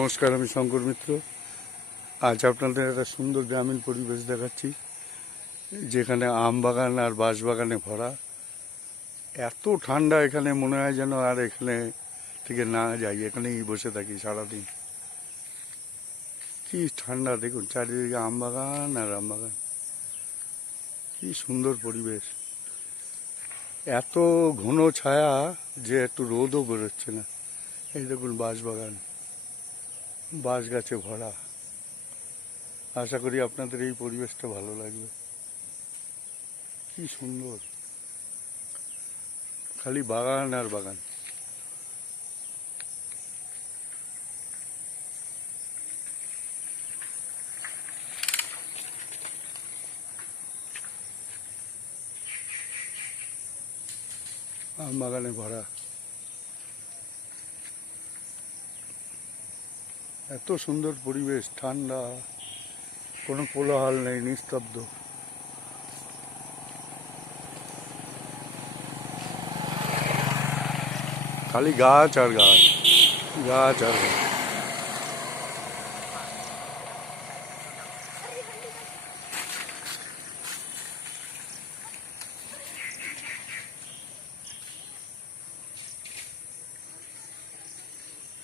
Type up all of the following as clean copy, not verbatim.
নমস্কার, আমি শঙ্কর মিত্র। আজ আপনাদের একটা সুন্দর গ্রামীণ পরিবেশ দেখাচ্ছি, যেখানে আম বাগান আর বাঁশ বাগানে ভরা। এত ঠান্ডা এখানে, মনে হয় যেন আর এখানে থেকে না যাই, এখানেই বসে থাকি সারাদিন। কি ঠান্ডা দেখুন, চারিদিকে আম বাগান আর আম বাগান। কি সুন্দর পরিবেশ, এত ঘন ছায়া যে একটু রোদও বেরোচ্ছে না। এই দেখুন বাঁশ বাগান, বাঁশ গাছে ভরা। আশা করি আপনাদের এই পরিবেশটা ভালো লাগবে। কি সুন্দর, খালি বাগান আর বাগান। আম বাগানে ভরা, এত সুন্দর পরিবেশ, ঠান্ডা, কোনো কোলাহল নেই, নিস্তব্ধ। খালি গাছ আর গাছ, গাছ আর গাছ।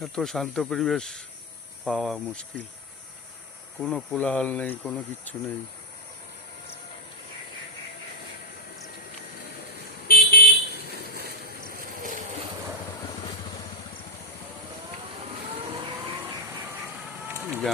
এত শান্ত পরিবেশ পাওয়া মুশকিল, কোনো কোলাহল নেই, কোনো কিচ্ছু নেই।